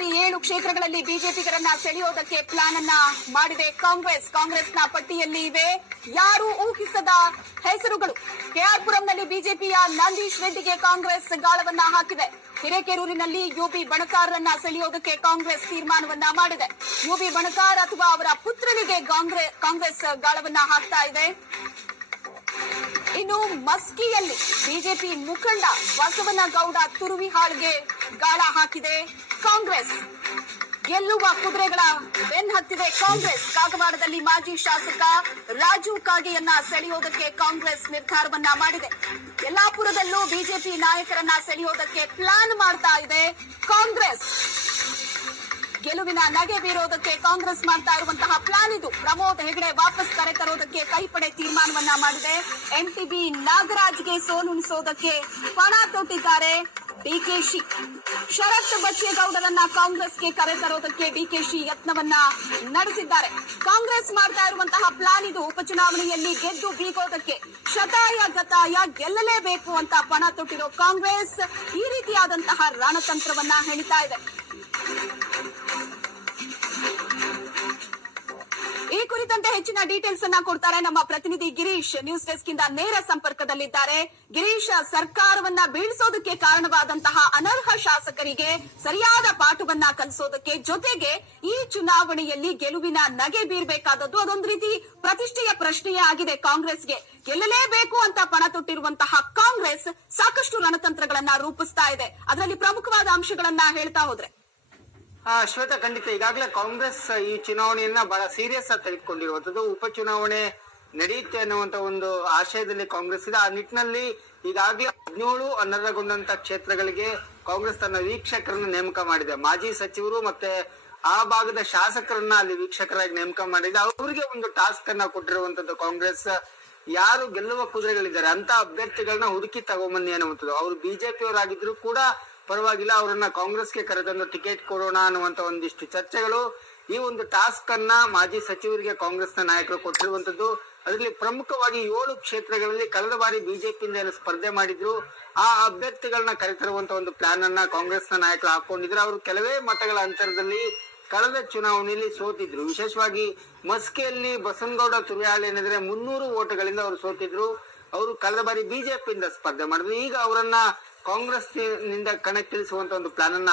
ಬರೋಬ್ಬರಿ 7 ಕ್ಷೇತ್ರಗಳಲ್ಲಿ ಬಿಜೆಪಿಗರನ್ನ ಸೆಳೆಯೋದಕ್ಕೆ ಪ್ಲಾನ್ ಅನ್ನ ಮಾಡಿದೆ ಕಾಂಗ್ರೆಸ್ನ ಪಟ್ಟಿಯಲ್ಲಿ ಇವೆ ಯಾರು ಊಹಿಸದ ಹೆಸರುಗಳು. ಕೆಆರ್ಪುರಂನಲ್ಲಿ ಬಿಜೆಪಿಯ ನಂದೀಶ್ ರೆಡ್ಡಿಗೆ ಕಾಂಗ್ರೆಸ್ ಗಾಳವನ್ನ ಹಾಕಿದೆ. ಹಿರೇಕೆರೂರಿನಲ್ಲಿ ಯುಬಿ ಬಣಕಾರರನ್ನ ಸೆಳೆಯೋದಕ್ಕೆ ಕಾಂಗ್ರೆಸ್ ತೀರ್ಮಾನವನ್ನ ಮಾಡಿದೆ. ಯುಬಿ ಬಣಕಾರ್ ಅಥವಾ ಅವರ ಪುತ್ರನಿಗೆ ಕಾಂಗ್ರೆಸ್ ಗಾಳವನ್ನ ಹಾಕ್ತಾ ಇದೆ. ಇನ್ನು ಮಸ್ಕಿಯಲ್ಲಿ ಬಿಜೆಪಿ ಮುಖಂಡ ಬಸವನಗೌಡ ತುರುವಿಹಾಳ್ಗೆ ಗಾಳ ಹಾಕಿದೆ ಕಾಂಗ್ರೆಸ್. ಗೆಲ್ಲುವ ಕುದುರೆಗಳ ಬೆನ್ನಹತ್ತಿದೆ ಕಾಂಗ್ರೆಸ್. ಕಾಗವಾಡದಲ್ಲಿ ಮಾಜಿ ಶಾಸಕ ರಾಜು ಕಾಗೆಯನ್ನ ಸೆಳೆಯೋದಕ್ಕೆ ಕಾಂಗ್ರೆಸ್ ನಿರ್ಧಾರವನ್ನ ಮಾಡಿದೆ. ಯಲ್ಲಾಪುರದಲ್ಲೂ ಬಿಜೆಪಿ ನಾಯಕರನ್ನ ಸೆಳೆಯೋದಕ್ಕೆ ಪ್ಲಾನ್ ಮಾಡ್ತಾ ಇದೆ ಕಾಂಗ್ರೆಸ್. ಗೆಲುವಿನ ನಗೆ ಬೀರೋದಕ್ಕೆ ಕಾಂಗ್ರೆಸ್ ಮಾಡ್ತಾ ಇರುವಂತಹ ಪ್ಲಾನ್ ಇದು. ಪ್ರಮೋದ್ ಹೆಗಡೆ ವಾಪಸ್ ಕರೆತರೋದಕ್ಕೆ ಕೈಪಡೆ ತೀರ್ಮಾನವನ್ನ ಮಾಡಿದೆ. ಎಂಟಿಬಿ ನಾಗರಾಜ್ಗೆ ಸೋಲುಣಿಸೋದಕ್ಕೆ ಪಣ ತೊಟ್ಟಿದ್ದಾರೆ ಡಿಕೆಶಿ. ಶರತ್ ಬಚ್ಚೇಗೌಡರನ್ನ ಕಾಂಗ್ರೆಸ್ಗೆ ಕರೆತರೋದಕ್ಕೆ ಡಿಕೆಶಿ ಯತ್ನವನ್ನ ನಡೆಸಿದ್ದಾರೆ. ಕಾಂಗ್ರೆಸ್ ಮಾಡ್ತಾ ಇರುವಂತಹ ಪ್ಲಾನ್ ಇದು. ಉಪಚುನಾವಣೆಯಲ್ಲಿ ಗೆದ್ದು ಬೀಗೋದಕ್ಕೆ ಶತಾಯ ಗತಾಯ ಗೆಲ್ಲಲೇಬೇಕು ಅಂತ ಪಣ ತೊಟ್ಟಿರೋ ಕಾಂಗ್ರೆಸ್ ಈ ರೀತಿಯಾದಂತಹ ರಣತಂತ್ರವನ್ನ ಹೆಣಿತಾ ಇದೆ. ಈ ಕುರಿತಂತೆ ಹೆಚ್ಚಿನ ಡೀಟೇಲ್ಸ್ ಅನ್ನ ಕೊಡ್ತಾರೆ ನಮ್ಮ ಪ್ರತಿನಿಧಿ ಗಿರೀಶ್. ನ್ಯೂಸ್ ಡೆಸ್ಕ್ ಇಂದ ನೇರ ಸಂಪರ್ಕದಲ್ಲಿದ್ದಾರೆ. ಗಿರೀಶ್, ಸರ್ಕಾರವನ್ನ ಬೀಳಿಸೋದಕ್ಕೆ ಕಾರಣವಾದಂತಹ ಅನರ್ಹ ಶಾಸಕರಿಗೆ ಸರಿಯಾದ ಪಾಠವನ್ನ ಕಲಿಸೋದಕ್ಕೆ ಜೊತೆಗೆ ಈ ಚುನಾವಣೆಯಲ್ಲಿ ಗೆಲುವಿನ ನಗೆ ಬೀರ್ಬೇಕಾದದ್ದು ಅದೊಂದು ರೀತಿ ಪ್ರತಿಷ್ಠೆಯ ಪ್ರಶ್ನೆಯೇ ಆಗಿದೆ ಕಾಂಗ್ರೆಸ್ಗೆ. ಗೆಲ್ಲಲೇಬೇಕು ಅಂತ ಪಣ ತೊಟ್ಟಿರುವಂತಹ ಕಾಂಗ್ರೆಸ್ ಸಾಕಷ್ಟು ರಣತಂತ್ರಗಳನ್ನ ರೂಪಿಸ್ತಾ ಇದೆ. ಅದರಲ್ಲಿ ಪ್ರಮುಖವಾದ ಅಂಶಗಳನ್ನ ಹೇಳ್ತಾ ಹೋದ್ರೆ ಶ್ವೇತಾ, ಖಂಡಿತ ಈಗಾಗಲೇ ಕಾಂಗ್ರೆಸ್ ಈ ಚುನಾವಣೆಯನ್ನ ಬಹಳ ಸೀರಿಯಸ್ ಆಗಿ ತೆಗೆದುಕೊಂಡಿರುವಂತದ್ದು. ಉಪಚುನಾವಣೆ ನಡೆಯುತ್ತೆ ಅನ್ನುವಂತ ಒಂದು ಆಶಯದಲ್ಲಿ ಕಾಂಗ್ರೆಸ್ ಇದೆ. ಆ ನಿಟ್ಟಿನಲ್ಲಿ ಈಗಾಗಲೇ 17 ಅನರ್ಹಗೊಂಡಂತ ಕ್ಷೇತ್ರಗಳಿಗೆ ಕಾಂಗ್ರೆಸ್ ತನ್ನ ವೀಕ್ಷಕರನ್ನ ನೇಮಕ ಮಾಡಿದೆ. ಮಾಜಿ ಸಚಿವರು ಮತ್ತೆ ಆ ಭಾಗದ ಶಾಸಕರನ್ನ ಅಲ್ಲಿ ವೀಕ್ಷಕರಾಗಿ ನೇಮಕ ಮಾಡಿದೆ. ಅವರಿಗೆ ಒಂದು ಟಾಸ್ಕ್ ಅನ್ನ ಕೊಟ್ಟಿರುವಂತದ್ದು ಕಾಂಗ್ರೆಸ್. ಯಾರು ಗೆಲ್ಲುವ ಕುದುರೆಗಳಿದ್ದಾರೆ ಅಂತ ಅಭ್ಯರ್ಥಿಗಳನ್ನ ಹುಡುಕಿ ತಗೊಂಬನ್ನಿ ಅನ್ನುವಂಥದ್ದು. ಅವರು ಬಿಜೆಪಿಯವರಾಗಿದ್ರು ಕೂಡ ಪರವಾಗಿಲ್ಲ, ಅವರನ್ನ ಕಾಂಗ್ರೆಸ್ಗೆ ಕರೆತಂದು ಟಿಕೆಟ್ ಕೊಡೋಣ ಅನ್ನುವಂತ ಒಂದಿಷ್ಟು ಚರ್ಚೆಗಳು. ಈ ಒಂದು ಟಾಸ್ಕ್ ಅನ್ನ ಮಾಜಿ ಸಚಿವರಿಗೆ ಕಾಂಗ್ರೆಸ್ನ ನಾಯಕರು ಕೊಟ್ಟಿರುವಂತದ್ದು. ಅದರಲ್ಲಿ ಪ್ರಮುಖವಾಗಿ 7 ಕ್ಷೇತ್ರಗಳಲ್ಲಿ ಕಳೆದ ಬಾರಿ ಬಿಜೆಪಿಯಿಂದ ಏನು ಸ್ಪರ್ಧೆ ಮಾಡಿದ್ರು ಆ ಅಭ್ಯರ್ಥಿಗಳನ್ನ ಕರೆತರುವಂತ ಒಂದು ಪ್ಲಾನ್ ಅನ್ನ ಕಾಂಗ್ರೆಸ್ನ ನಾಯಕರು ಹಾಕೊಂಡಿದ್ರು. ಅವರು ಕೆಲವೇ ಮತಗಳ ಅಂತರದಲ್ಲಿ ಕಳೆದ ಚುನಾವಣೆಯಲ್ಲಿ ಸೋತಿದ್ರು. ವಿಶೇಷವಾಗಿ ಮಸ್ಕಿಯಲ್ಲಿ ಬಸವನಗೌಡ ತುರುವಿಹಾಳ್ ಏನಿದ್ರೆ 300 ಓಟುಗಳಿಂದ ಅವರು ಸೋತಿದ್ರು. ಅವರು ಕಳೆದ ಬಾರಿ ಬಿಜೆಪಿಯಿಂದ ಸ್ಪರ್ಧೆ ಮಾಡಿದ್ರು. ಈಗ ಅವರನ್ನ ಕಾಂಗ್ರೆಸ್ ನಿಂದ ಕಣಕ್ಕಿಳಿಸುವಂತ ಒಂದು ಪ್ಲಾನ್ ಅನ್ನ